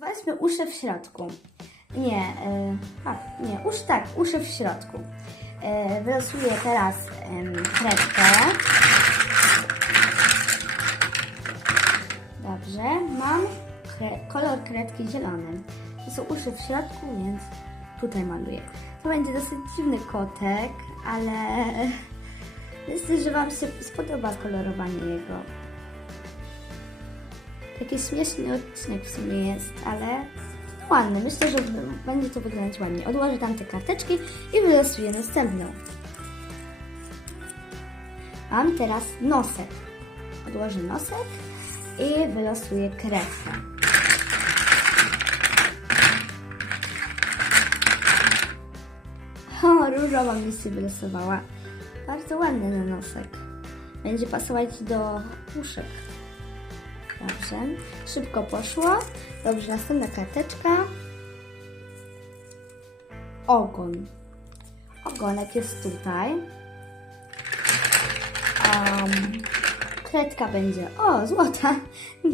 Weźmy uszy w środku. Nie, y, a, nie, uszy tak, uszy w środku. Y, wylosuję teraz ym, kredkę. Dobrze, mam kre- kolor kredki zielony. To są uszy w środku, więc tutaj maluję. To będzie dosyć dziwny kotek, ale myślę, że Wam się spodoba kolorowanie jego. Taki śmieszny odcinek w sumie jest, ale ładny. Myślę, że będzie to wyglądać ładnie. Odłożę tam te karteczki i wylosuję następną. Mam teraz nosek. Odłożę nosek i wylosuję kreskę. O, różowa mi się wylosowała. Bardzo ładny na nosek. Będzie pasować do uszek. Dobrze. Szybko poszło. Dobrze, następna karteczka. Ogon. Ogonek jest tutaj. Um, kredka będzie. O, złota.